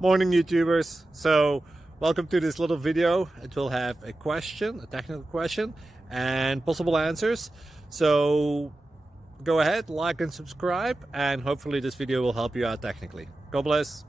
Morning YouTubers. So welcome to this little video. It will have a question, a technical question, and possible answers. So go ahead, like and subscribe, and hopefully this video will help you out technically. God bless.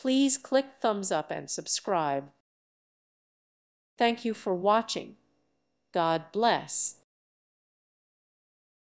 Please click thumbs up and subscribe. Thank you for watching. God bless.